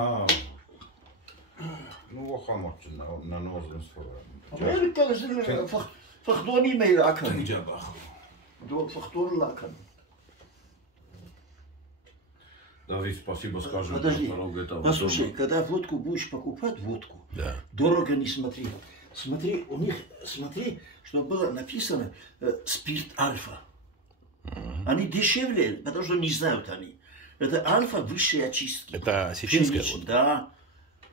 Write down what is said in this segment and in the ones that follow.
А, ну вахаматчын на нозын сфора. Америка фахтони мейракан. Джабах. До фахтор лакан. Давид, спасибо, скажем. Подожди, послушай, когда водку будешь покупать, водку, да, дорого не смотри. Смотри, у них, смотри, что было написано спирт альфа. Они дешевле, потому что не знают они. Это альфа высшей очистки. Это осетинская водка? Да.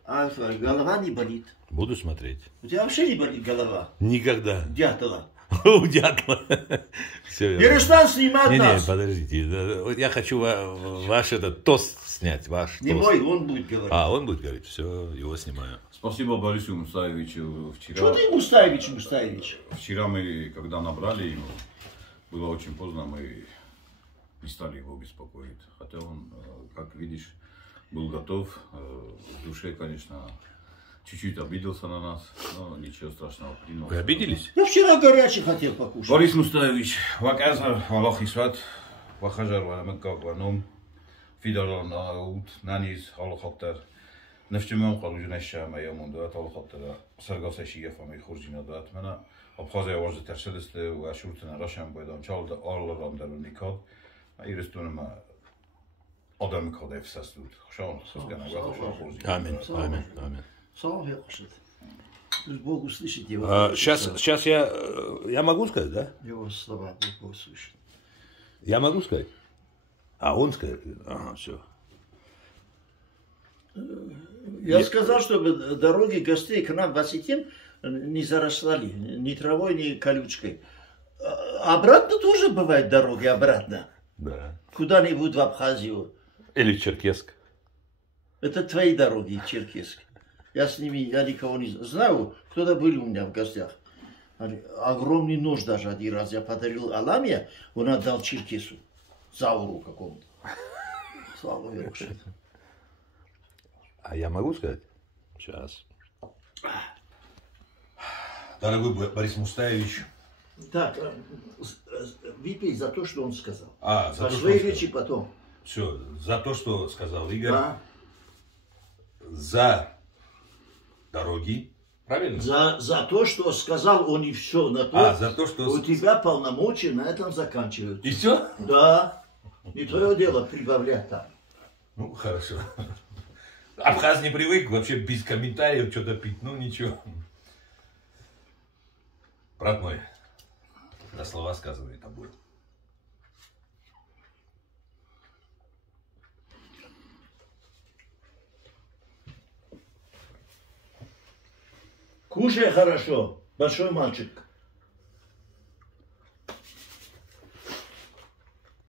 Альфа, голова не болит. Буду смотреть. У тебя вообще не болит голова? Никогда. Дятла. У дятла. Перестань снимать нас. Не, подождите. Я хочу ваш этот тост снять. Ваш не тост. мой, он будет говорить. А, он будет говорить. Все, его снимаю. Спасибо Борису Мустаевичу. Что ты Мустаевич? Вчера мы, когда набрали его, было очень поздно, мы не стали его беспокоить. Хотя он, как видишь, был готов. В душе, конечно, чуть-чуть обиделся на нас, но ничего страшного. Вы обиделись? Я вчера горячий хотел покушать. Борис Мустаевич, ваказар, Аллах Исват, вахажар, вамеккаваном, фидалон, аут, наниз, Аллахоптер, нефтемон, халужнеша, майомундат, Аллахоптера, саргасеши, ефами, хурджинадат, мена, Абхазия важда терселесте, вашуртена, рашам, бойдан, чалда, Алларам, даруникад, ирестунема, adam kadar ses tut. Şan, söz gene var. Аминь, аминь, аминь. Сам векушет. Бог услышит его. Сейчас я могу сказать, да? Его слова Бог услышит. Я могу сказать? А он скажет? Ага, все. Я сказал, чтобы дороги гостей к нам в Осетин не заросли ни травой, ни колючкой. Обратно тоже бывают дороги, обратно. Да. Куда-нибудь в Абхазию. Или Черкесск. Это твои дороги, Черкесск. Я с ними, я никого не знаю. Кто-то были у меня в гостях. Огромный нож даже один раз я подарил Аламия, он отдал Черкесу. Зауру какому-то. Слава Богу. А я могу сказать? Сейчас. Дорогой Борис Мустаевич. Так, выпей за то, что он сказал. За по то, своей что речи потом. Все, за то, что сказал Игорь. Да. За дороги. Правильно? За то, что сказал он и все. На то, за то, что... У тебя полномочия на этом заканчиваются. И все? Да. Не твое дело прибавлять там. Ну, хорошо. Абхаз не привык вообще без комментариев что-то пить. Ну, ничего. Брат мой, да слова сказанные тобой. Кушай хорошо, большой мальчик.